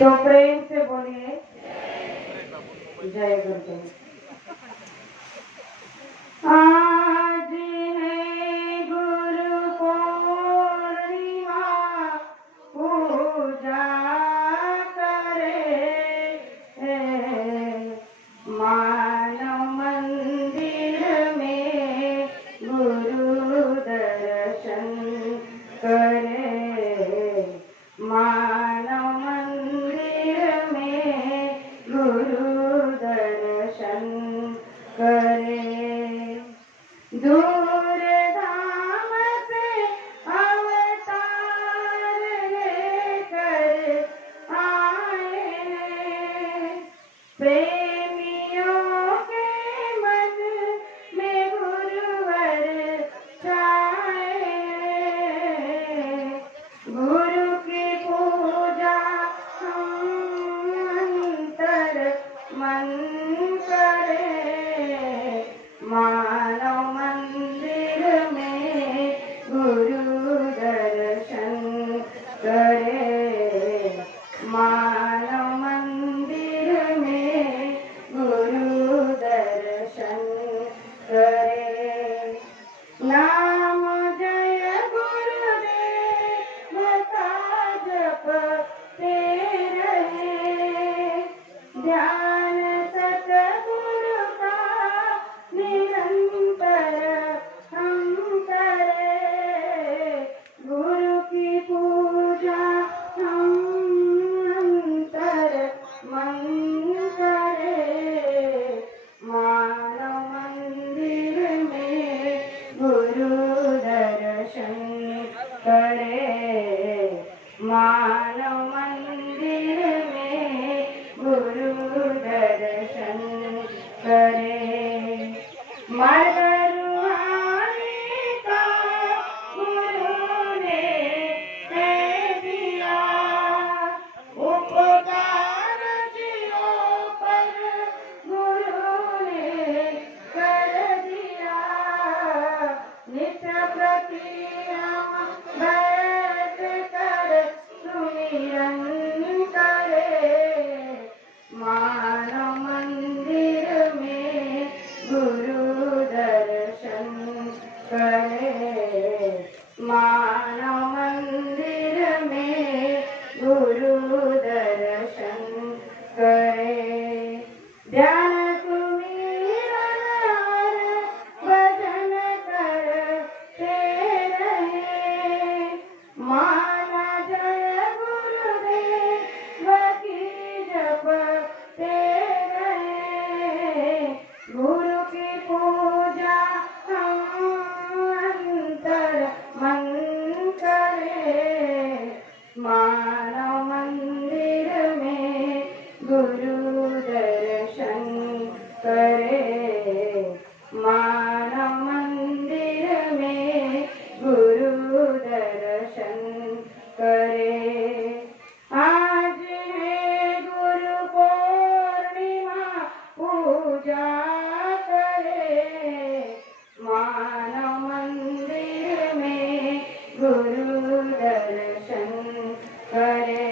तो प्रेम से बोलिए जय गुरुदेव। आज है गुरु पूर्णिमा, पूजा करे मानव मंदिर में गुरु दर्शन करे। मानव मंदिर में गुरु दर्शन करे। दूर धाम से अवतार लेकर आए हैं, प्रेमियों के मन में गुरुवर छाए। गुरु की पूजा अंतर मन करे। मानव मंदिर में गुरु दर्शन करे। मानव मंदिर में गुरु दर्शन करे। नाम जय गुरुदेव का जपते रहे, ध्यान सतगुरु का निरंतर हम करें। गुरु की पूजा हम अंतर मन करें। मानव मंदिर में गुरु दर्शन करे। मानव मंदिर में गुरु दर्शन करे। मरदरुआने का गुरु ने है दिया, उपकार जियो पर गुरु ने कर दिया। नित्य प्रति हम बैठ कर सुमिरन करे। मानव मंदिर में गुरु दर्शन करे। मानव मंदिर में गुरु दर्शन करे। ध्यान सुमिरन और भजन करते रहे, माना जय गुरुदेव की जपते रहे। गुरु की पूजा हम अंतर मन करे। मानव मंदिर में गुरु दर्शन करे। मानव मंदिर में गुरु दर्शन करे। आज है गुरु पूर्णिमा, पूजा करे। मानव मंदिर में गुरु दर्शन करे।